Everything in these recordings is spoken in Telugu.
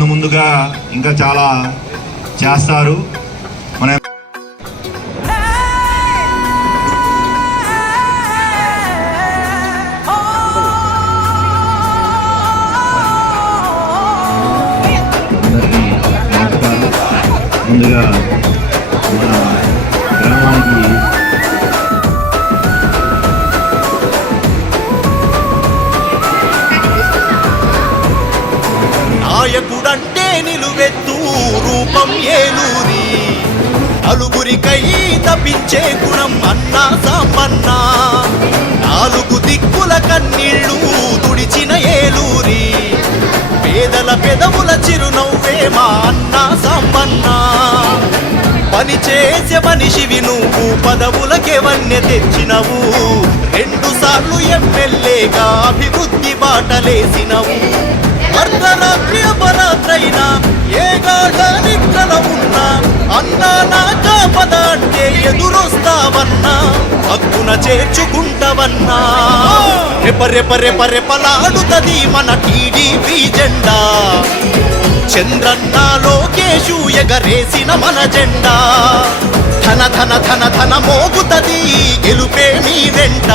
ముందుగా ఇంకా చాలా చేస్తారు. మన ముందుగా మన గ్రామానికి నాయకుడంటే నిలువెత్తు రూపం ఏలూరి, నలుగురికై తప్పించే గుణం అన్నా సాంబన్న, నాలుగు దిక్కుల కన్నీళ్లు తుడిచిన ఏలూరి, పేదల పెదవుల చిరునవ్వే మా అన్నా సాంబన్న. పని చేసే మనిషివి నువ్వు, పదవులకే వన్నె తెచ్చినవు, 2 సార్లు ఎమ్మెల్యేగా అభివృద్ధి బాటలేసినవు. అర్ధరాత్రి అపరాత్రైనా ఏ గాఢ నిద్రల ఉన్నా అన్నా నా కాపద అంటే ఎదురొస్తావన్నా, హక్కున చేర్చుకుంటావన్నా. రెపరెపలాడుతది మన టీడీపీ జెండా, చంద్రన్న లోకేషు ఎగరేసిన మన జెండా. ధన మోగుతది గెలుపే మీ వెంట,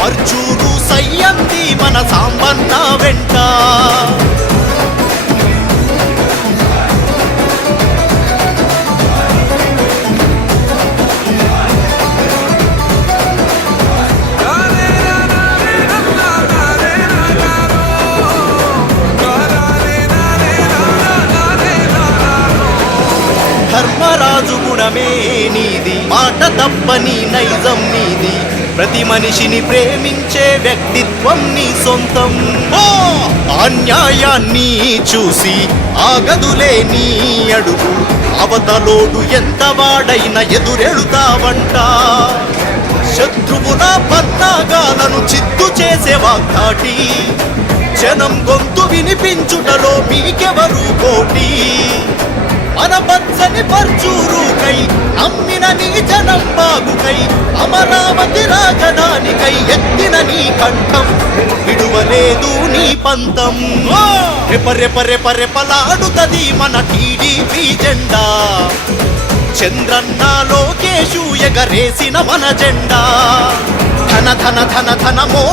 పర్చూరు సయ్యంది మన సాంబన్న వెంట. ధర్మరాజు గుణమే నీది, మాట తప్పని నైజం నీది, ప్రతి మనిషిని ప్రేమించే వ్యక్తిత్వం నీ సొంతం. అన్యాయాన్ని చూసి ఆగదులే నీ అడుగు, అవతలోడు ఎంత వాడైనా ఎదురెడుతావంట. శత్రువుల పన్నాగాలను చిత్తు చేసే వాగ్దాటి, జనం గొంతు వినిపించుటలో మీకెవరు పోటీ. మన పచ్చని పర్చూరుకై అమ్మిన నీ జనం బాగుకై, అమరావతి రాజధానికై ఎత్తిన నీ కంఠం, విడువలేదు నీ పంతం. రెపరెపలాడుతది మన టీడీపీ జెండా, చంద్రన్న లోకేషు ఎగరేసిన మన జెండా. ధన మో